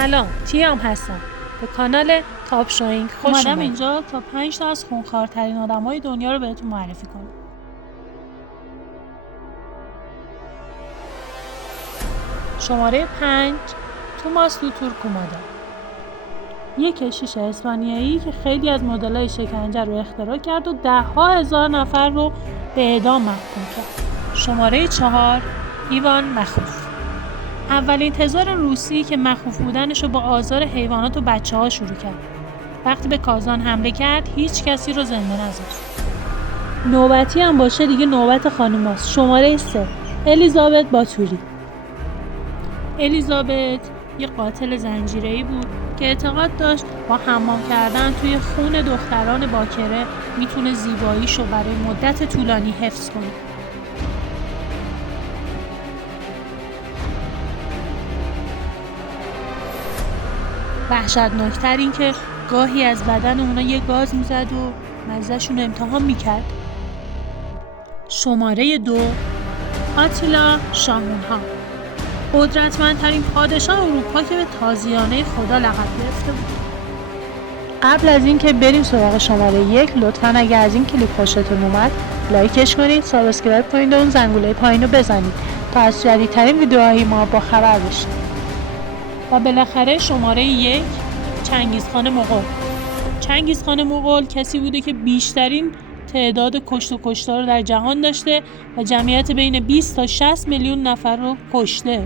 سلام، تیام هستم. به کانال تاپ شوینگ خوش اومدم. اومدم اینجا تا 5 تا از خونخوارترین آدمای دنیا رو بهتون معرفی کنم. شماره 5 توماس توتورکومادا، یک کشیش اسپانیایی که خیلی از مدل‌های شکنجه رو اختراع کرد و 10,000 نفر رو به اعدام محکوم کرد. شماره 4 ایوان مخوف، اولین تزار روسی که مخوف بودنش رو با آزار حیوانات و بچه‌ها شروع کرد. وقتی به کازان حمله کرد هیچ کسی رو زنده نذاشت. نوبتی هم باشه دیگه نوبت خانوماست. شماره 3 الیزابت باتوری. الیزابت یه قاتل زنجیره‌ای بود که اعتقاد داشت با حمام کردن توی خون دختران باکره میتونه زیباییشو برای مدت طولانی حفظ کنه. وحشتناکتر این که گاهی از بدن اونا یه گاز میزد و مزه‌شون امتحان میکرد. شماره 2 آتیلا شاهونها، قدرتمندترین پادشاه اروپا که به تازیانه خدا لقب گرفته بود. قبل از اینکه بریم سراغ شماره 1 لطفاً اگر از این کلیپ خوشتون اومد لایکش کنید، سابسکرایب کنید و اون زنگوله پایین رو بزنید تا از جدیدترین ویدیوهای ما با خبر بشید. و بالاخره شماره 1 چنگیزخان مغول. چنگیزخان مغول کسی بوده که بیشترین تعداد کشت و کشتار رو در جهان داشته و جمعیت بین 20 تا 60 میلیون نفر رو کشته.